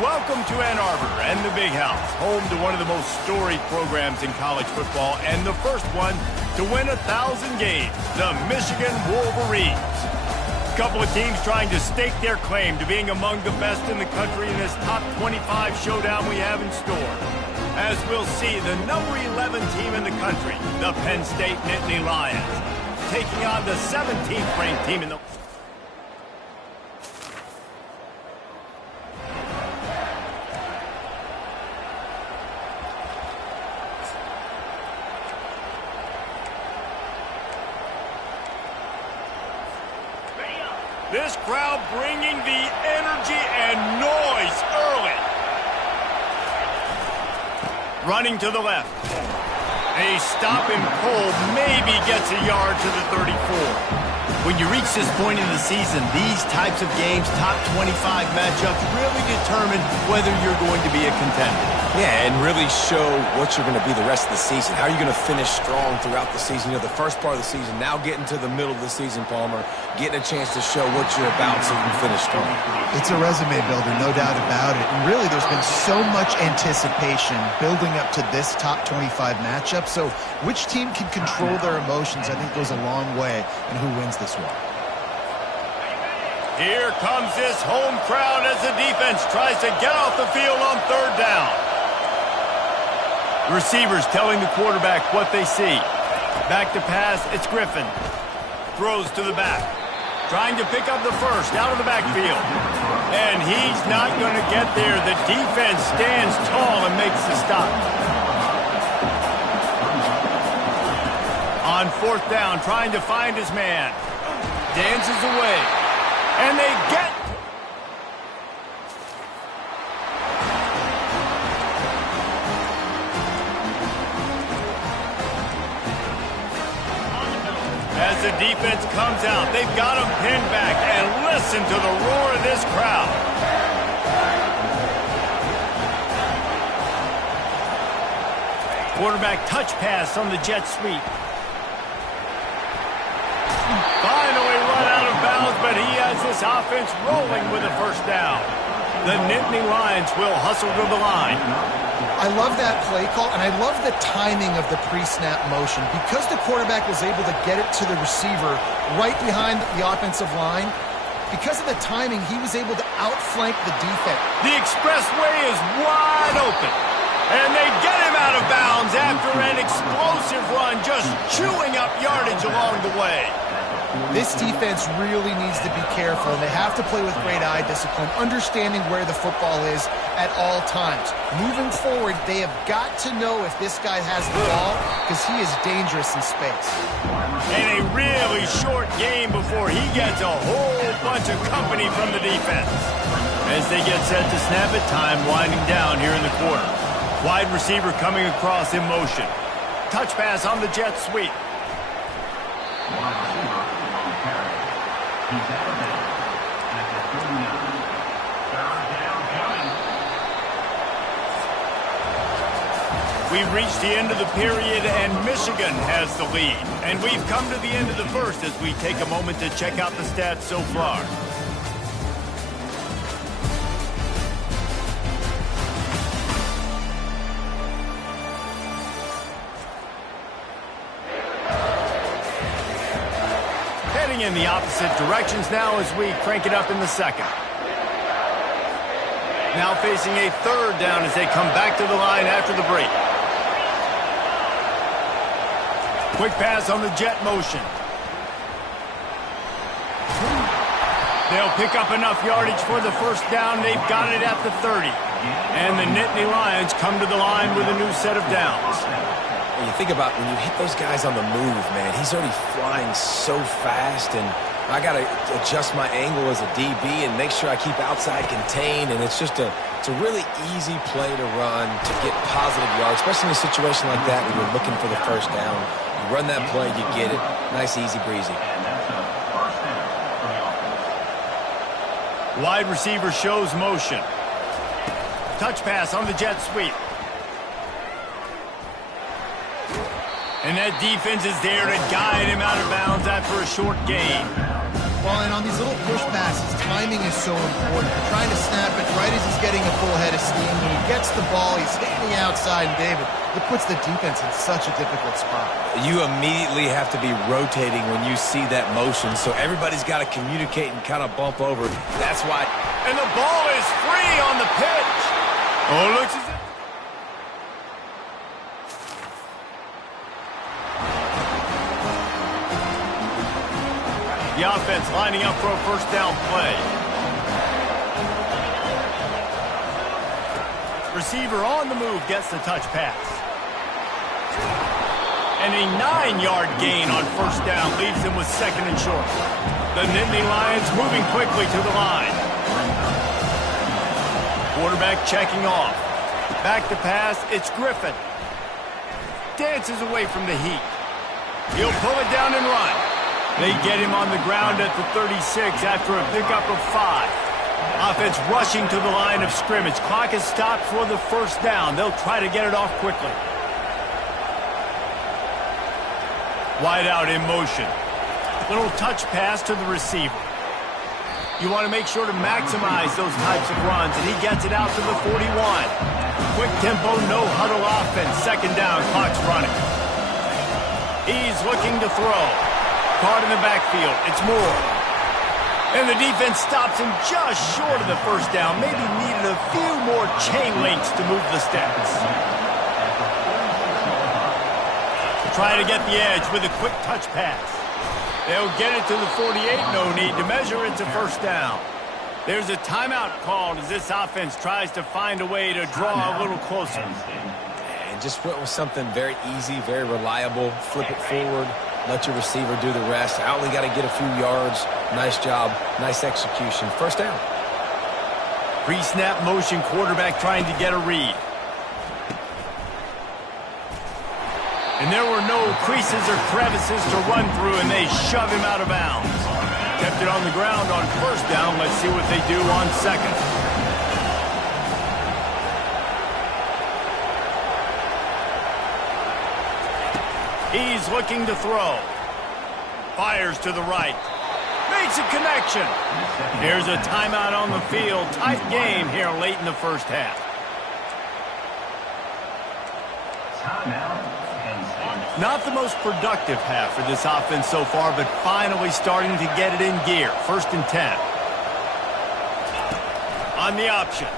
Welcome to Ann Arbor and the Big House, home to one of the most storied programs in college football and the first one to win 1,000 games, the Michigan Wolverines. A couple of teams trying to stake their claim to being among the best in the country in this top 25 showdown we have in store. As we'll see, the number 11 team in the country, the Penn State Nittany Lions, taking on the 17th ranked team in the... This crowd bringing the energy and noise early. Running to the left. A stop him cold, maybe gets a yard to the 34. When you reach this point in the season, these types of games, top 25 matchups, really determine whether you're going to be a contender. Yeah, and really show what you're going to be the rest of the season. How are you going to finish strong throughout the season? You know, the first part of the season, now getting to the middle of the season, Palmer, getting a chance to show what you're about so you can finish strong. It's a resume builder, no doubt about it. And really, there's been so much anticipation building up to this top 25 matchup. So which team can control their emotions, I think, goes a long way in who wins this one. Here comes this home crowd as the defense tries to get off the field on third down. Receivers telling the quarterback what they see. Back to pass, it's Griffin. Throws to the back. Trying to pick up the first out of the backfield. And he's not going to get there. The defense stands tall and makes the stop. On fourth down, trying to find his man. Dances away. And they get... As the defense comes out, they've got him pinned back, and listen to the roar of this crowd. Quarterback touch pass on the jet sweep. Finally run out of bounds, but he has this offense rolling with a first down. The Nittany Lions will hustle to the line. I love that play call, and I love the timing of the pre-snap motion. Because the quarterback was able to get it to the receiver right behind the offensive line, because of the timing, he was able to outflank the defense. The expressway is wide open, and they get him out of bounds after an explosive run, just chewing up yardage along the way. This defense really needs to be careful, and they have to play with great eye discipline, understanding where the football is at all times. Moving forward, they have got to know if this guy has the ball, because he is dangerous in space. And a really short game before he gets a whole bunch of company from the defense. As they get set to snap it, time winding down here in the quarter. Wide receiver coming across in motion. Touch pass on the jet sweep. We've reached the end of the period, and Michigan has the lead. And we've come to the end of the first as we take a moment to check out the stats so far. Heading in the opposite directions now as we crank it up in the second. Now facing a third down as they come back to the line after the break. Quick pass on the jet motion. They'll pick up enough yardage for the first down. They've got it at the 30. And the Nittany Lions come to the line with a new set of downs. And you think about when you hit those guys on the move, man, he's already flying so fast, and I got to adjust my angle as a DB and make sure I keep outside contained, and it's a really easy play to run to get positive yards, especially in a situation like that when you're looking for the first down. You run that play, you get it. Nice, easy breezy. Wide receiver shows motion. Touch pass on the jet sweep. And that defense is there to guide him out of bounds after a short gain. Well, and on these little push passes, timing is so important. You're trying to snap it right as he's getting a full head of steam. When he gets the ball, he's hitting the outside, and David, it puts the defense in such a difficult spot. You immediately have to be rotating when you see that motion, so everybody's got to communicate and kind of bump over. That's why. And the ball is free on the pitch. Oh, it looks as if... The offense lining up for a first down play. Receiver on the move gets the touch pass. And a 9-yard gain on first down leaves him with second and short. The Nittany Lions moving quickly to the line. Quarterback checking off. Back to pass, it's Griffin. Dances away from the heat. He'll pull it down and run. They get him on the ground at the 36 after a pickup of 5. Offense rushing to the line of scrimmage. Clock is stopped for the first down. They'll try to get it off quickly. Wide out in motion. Little touch pass to the receiver. You want to make sure to maximize those types of runs, and he gets it out to the 41. Quick tempo, no huddle offense. Second down, clock's running. He's looking to throw. Caught in the backfield. It's Moore. And the defense stops him just short of the first down. Maybe needed a few more chain links to move the stats. Try to get the edge with a quick touch pass. They'll get it to the 48. No need to measure. It's a first down. There's a timeout called as this offense tries to find a way to draw a little closer. And just went with something very easy, very reliable. Flip it forward. Let your receiver do the rest. I only got to get a few yards. Nice job. Nice execution. First down. Pre-snap motion, quarterback trying to get a read. And there were no creases or crevices to run through, and they shove him out of bounds. Kept it on the ground on first down. Let's see what they do on second. He's looking to throw. Fires to the right. Makes a connection. Here's a timeout on the field. Tight game here late in the first half. Not the most productive half for this offense so far, but finally starting to get it in gear. First and 10. On the option.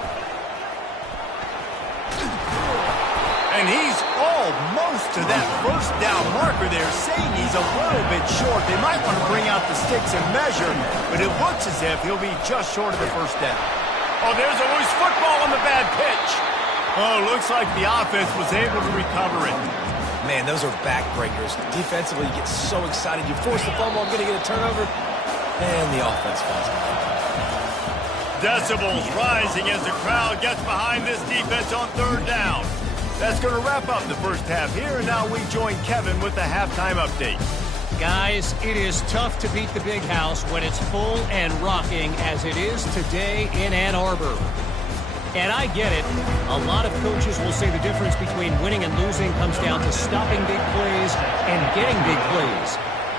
And he's almost to that first down marker there, saying he's a little bit short. They might want to bring out the sticks and measure, but it looks as if he'll be just short of the first down. Oh, there's a loose football on the bad pitch. Oh, looks like the offense was able to recover it. Man, those are backbreakers. Defensively, you get so excited. You force the fumble, I'm going to get a turnover, and the offense falls out. Decibels rising as the crowd gets behind this defense on third down. That's going to wrap up the first half here, and now we join Kevin with the halftime update. Guys, it is tough to beat the Big House when it's full and rocking as it is today in Ann Arbor. And I get it. A lot of coaches will say the difference between winning and losing comes down to stopping big plays and getting big plays.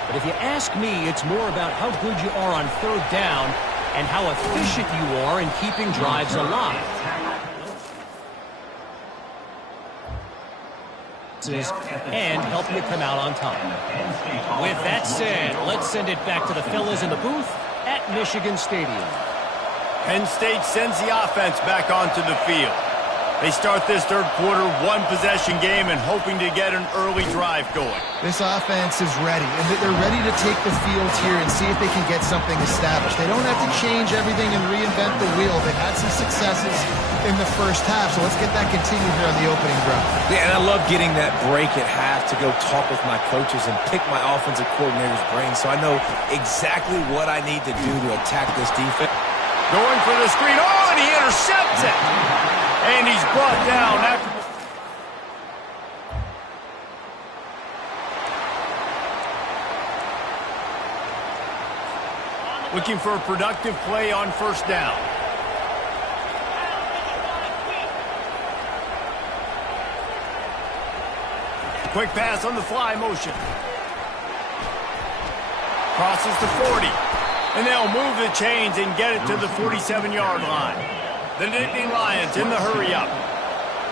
But if you ask me, it's more about how good you are on third down and how efficient you are in keeping drives alive. And help you come out on top. With that said, let's send it back to the fellas in the booth at Michigan Stadium. Penn State sends the offense back onto the field. They start this third quarter one-possession game and hoping to get an early drive going. This offense is ready, and they're ready to take the field here and see if they can get something established. They don't have to change everything and reinvent the wheel. They've had some successes in the first half, so let's get that continued here on the opening drive. Yeah, and I love getting that break at half to go talk with my coaches and pick my offensive coordinator's brain so I know exactly what I need to do to attack this defense. Going for the screen. Oh, and he intercepts it. And he's brought down after... Looking for a productive play on first down. Quick pass on the fly motion. Crosses the 40. And they'll move the chains and get it to the 47-yard line. The Nittany Lions in the hurry-up.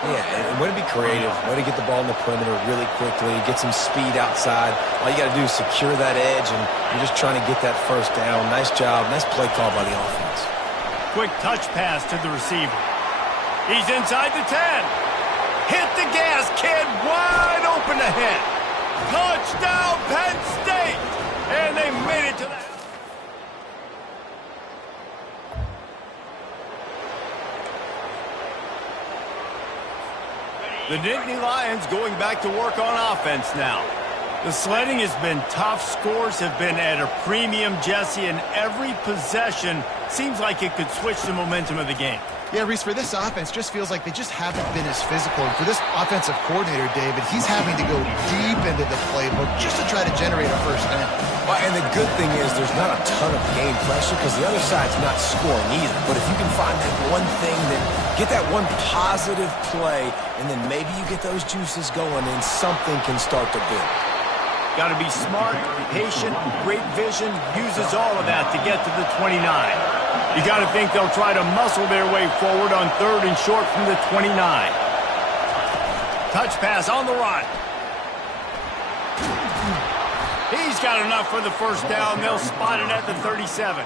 Yeah, and way to be creative. Way to get the ball in the perimeter really quickly. Get some speed outside. All you got to do is secure that edge, and you're just trying to get that first down. Nice job. Nice play call by the offense. Quick touch pass to the receiver. He's inside the 10. Hit the gas, kid. Wide open ahead. Touchdown, Penn State. And they made it to that. The Nittany Lions going back to work on offense now. The sledding has been tough. Scores have been at a premium, Jesse, and every possession seems like it could switch the momentum of the game. Yeah, Reese, for this offense, just feels like they just haven't been as physical. And for this offensive coordinator, David, he's having to go deep into the playbook just to try to generate a first down. Well, and the good thing is there's not a ton of game pressure because the other side's not scoring either. But if you can find that one thing, then get that one positive play, and then maybe you get those juices going and something can start to build. Got to be smart, patient, great vision, uses all of that to get to the 29. You got to think they'll try to muscle their way forward on 3rd and short from the 29. Touch pass on the run. He's got enough for the first down. They'll spot it at the 37.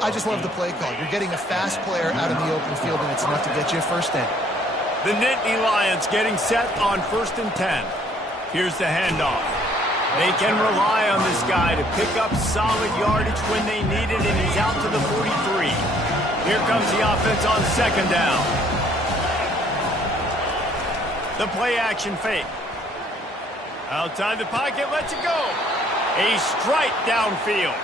I just love the play call. You're getting a fast player out in the open field, and it's enough to get you a first down. The Nittany Lions getting set on 1st and 10. Here's the handoff. They can rely on this guy to pick up solid yardage when they need it, and he's out to the 43. Here comes the offense on 2nd down. The play action fake. Outside the pocket, lets it go. A strike downfield.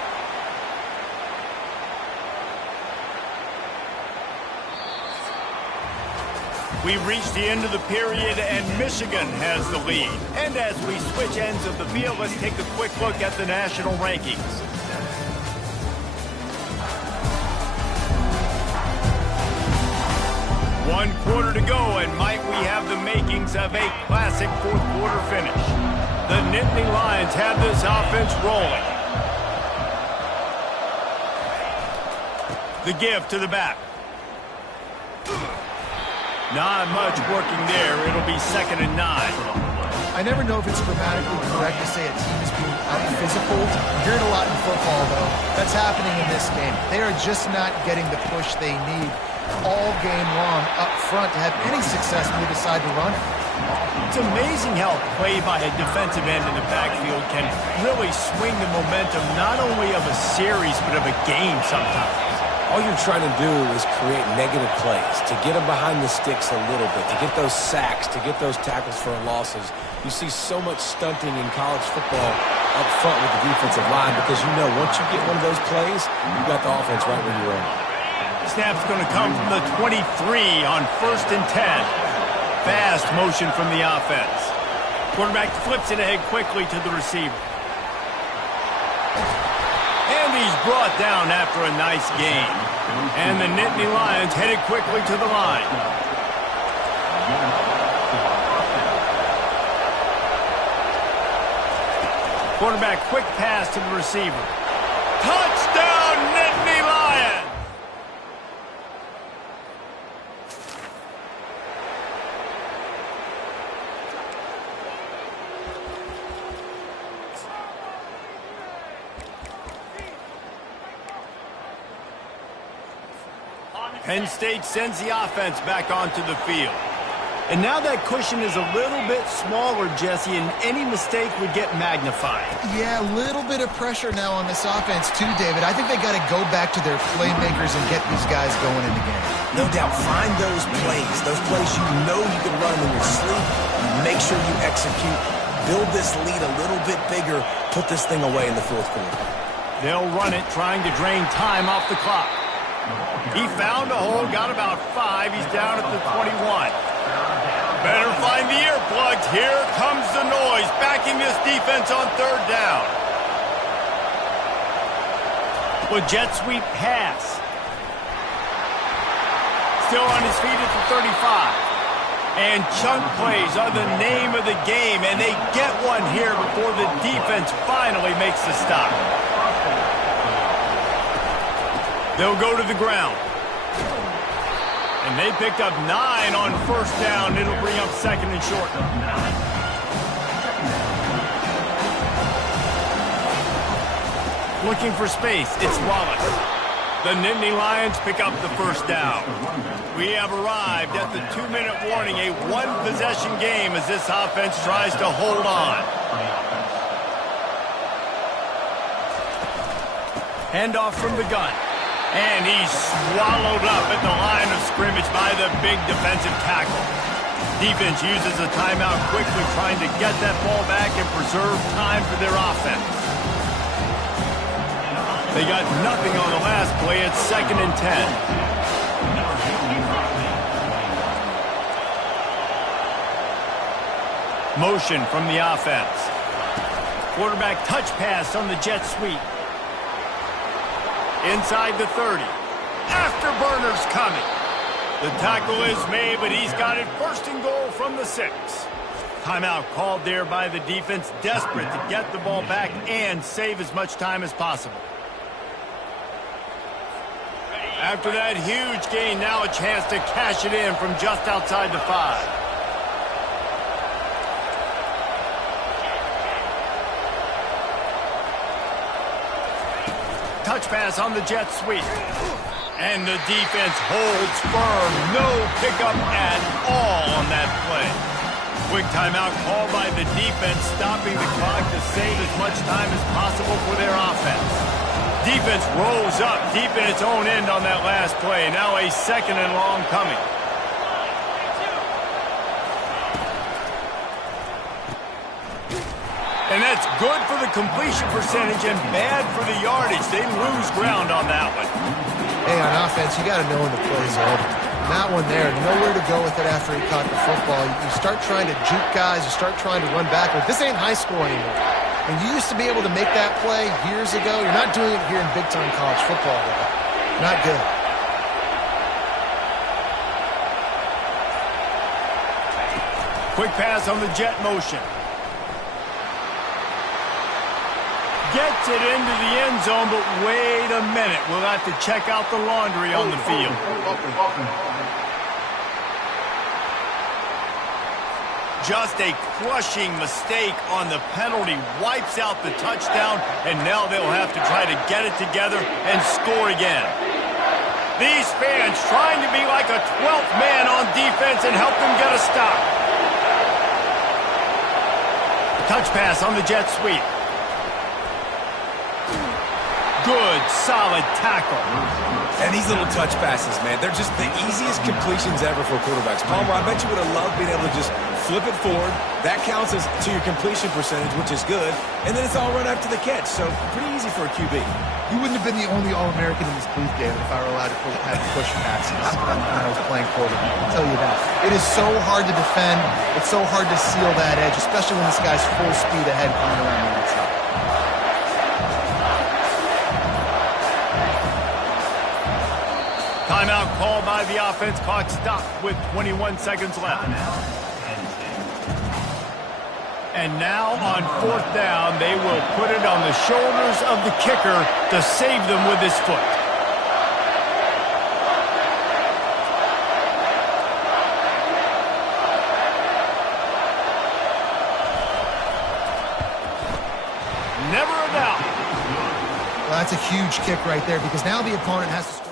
We've reached the end of the period, and Michigan has the lead. And as we switch ends of the field, let's take a quick look at the national rankings. One quarter to go, and might we have the makings of a classic fourth quarter finish. The Nittany Lions have this offense rolling. The give to the back. Not much working there. It'll be 2nd and 9. I never know if it's grammatically correct to say a team is being out-physical. You hear it a lot in football, though. That's happening in this game. They are just not getting the push they need all game long up front to have any success when they decide to run it. It's amazing how play by a defensive end in the backfield can really swing the momentum not only of a series but of a game sometimes. All you're trying to do is create negative plays, to get them behind the sticks a little bit, to get those sacks, to get those tackles for losses. You see so much stunting in college football up front with the defensive line because you know once you get one of those plays, you got the offense right where you are. Snap's going to come from the 23 on 1st and 10. Fast motion from the offense. Quarterback flips it ahead quickly to the receiver. And he's brought down after a nice gain. And the Nittany Lions headed quickly to the line. Quarterback quick pass to the receiver. Touchdown, Nittany Lions! Penn State sends the offense back onto the field. And now that cushion is a little bit smaller, Jesse, and any mistake would get magnified. Yeah, a little bit of pressure now on this offense too, David. I think they got to go back to their playmakers and get these guys going in the game. No doubt, find those plays you know you can run in your sleep. Make sure you execute. Build this lead a little bit bigger. Put this thing away in the 4th quarter. They'll run it, trying to drain time off the clock. He found a hole, got about 5. He's down at the 21. Better find the earplugs. Here comes the noise, backing this defense on 3rd down. With jet sweep pass. Still on his feet at the 35. And chunk plays are the name of the game, and they get one here before the defense finally makes the stop. They'll go to the ground. And they picked up 9 on first down. It'll bring up second and short. Looking for space, it's Wallace. The Nittany Lions pick up the first down. We have arrived at the 2-minute warning, a one-possession game as this offense tries to hold on. Handoff from the gun. And he's swallowed up at the line of scrimmage by the big defensive tackle. Defense uses a timeout quickly, trying to get that ball back and preserve time for their offense. They got nothing on the last play. It's 2nd and 10. Motion from the offense. Quarterback touch pass on the jet sweep. Inside the 30. Afterburner's coming. The tackle is made, but he's got it 1st and goal from the 6. Timeout called there by the defense, desperate to get the ball back and save as much time as possible. After that huge gain, now a chance to cash it in from just outside the 5. Touch pass on the jet sweep. And the defense holds firm. No pickup at all on that play. Quick timeout called by the defense, stopping the clock to save as much time as possible for their offense. Defense rolls up deep in its own end on that last play. Now a 2nd and long coming. And that's good for the completion percentage and bad for the yardage. They lose ground on that one. Hey, on offense, you got to know when the play's over. That one there, nowhere to go with it after he caught the football. You start trying to juke guys. You start trying to run backward. This ain't high school anymore. And you used to be able to make that play years ago. You're not doing it here in big-time college football, though. Not good. Quick pass on the jet motion. Gets it into the end zone, but wait a minute. We'll have to check out the laundry on the field. Just a crushing mistake on the penalty. Wipes out the touchdown, and now they'll have to try to get it together and score again. These fans trying to be like a 12th man on defense and help them get a stop. Touch pass on the jet sweep. Good, solid tackle. And these little touch passes, man, they're just the easiest completions ever for quarterbacks. Palmer, I bet you would have loved being able to just flip it forward. That counts as to your completion percentage, which is good. And then it's all run after the catch, so pretty easy for a QB. You wouldn't have been the only All-American in this booth, David, if I were allowed to have push passes when I was playing quarterback. I'll tell you that. It is so hard to defend. It's so hard to seal that edge, especially when this guy's full speed ahead coming around the outside. Timeout called by the offense. Clock stopped with 21 seconds left. And now on 4th down, they will put it on the shoulders of the kicker to save them with his foot. Never a doubt. Well, that's a huge kick right there because now the opponent has to score.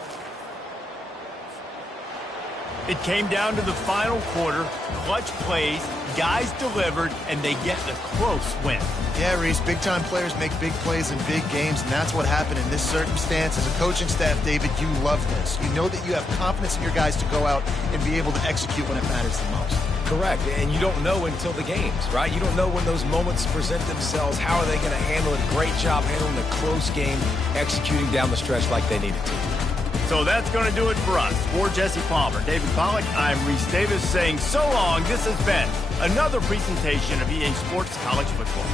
It came down to the final quarter. Clutch plays, guys delivered, and they get the close win. Yeah, Reese, big-time players make big plays in big games, and that's what happened in this circumstance. As a coaching staff, David, you love this. You know that you have confidence in your guys to go out and be able to execute when it matters the most. Correct, and you don't know until the games, right? You don't know when those moments present themselves. How are they going to handle it? Great job handling a close game, executing down the stretch like they needed to. So that's going to do it for us. For Jesse Palmer, David Pollack, I'm Reese Davis saying so long. This has been another presentation of EA Sports College Football.